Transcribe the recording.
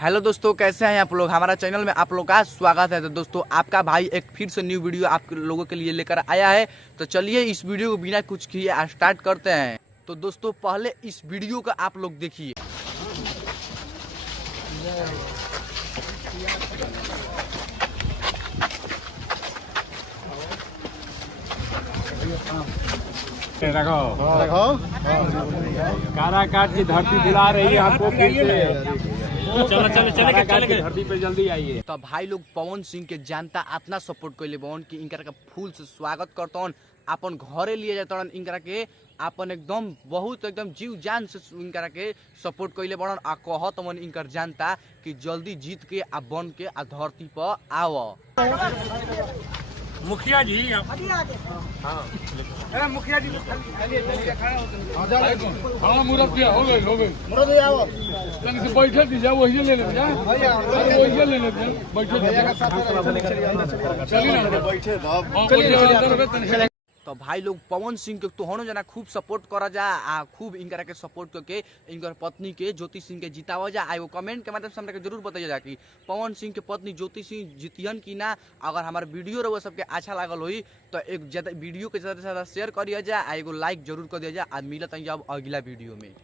Hello दोस्तों, कैसे हैं आप लोग। हमारा चैनल में आप लोग का स्वागत है। तो दोस्तों, आपका भाई एक फिर से न्यू वीडियो आप लोगों के लिए लेकर आया है। तो चलिए इस वीडियो को बिना कुछ किए स्टार्ट करते हैं। तो दोस्तों, पहले इस वीडियो का आप लोग देखिए। देखो काराकाट की धरती दिला रही है आपको फिर से। चलो धरती पे जल्दी आइए। तो भाई लोग पवन सिंह के जनता इतना सपोर्ट कैले बन कि इनकर का फूल से स्वागत करतन, अपन घरे लिए जातन। इनकरा के अपन एकदम बहुत एकदम जीव जान से इनकरा के सपोर्ट कैले बड़न आ कहत मन इनकर जनता कि जल्दी जीत के आ बन के आ धरती पर आओ। मुखिया जी मुखिया जी हाँ मुहूर्त दिया हो गई कहीं से बैठे दीजिए वही ले लेते वही ले लेते बैठे। तो भाई लोग पवन सिंह के तो होनो जना खूब सपोर्ट करा जा आ खूब इनकरा के सपोर्ट करके इनकर पत्नी के ज्योति सिंह के जितावा जा। एगो कमेंट के माध्यम से हमरा के जरूर बताइए जा कि पवन सिंह के पत्नी ज्योति सिंह जीतियन की ना। अगर हमारे वीडियो रहो सबके अच्छा लागल होई तो एक वीडियो के ज़्यादा से ज़्यादा शेयर करिए जा, एगो लाइक जरूर कर दिया जा। आज मिलत है जब अगला वीडियो में।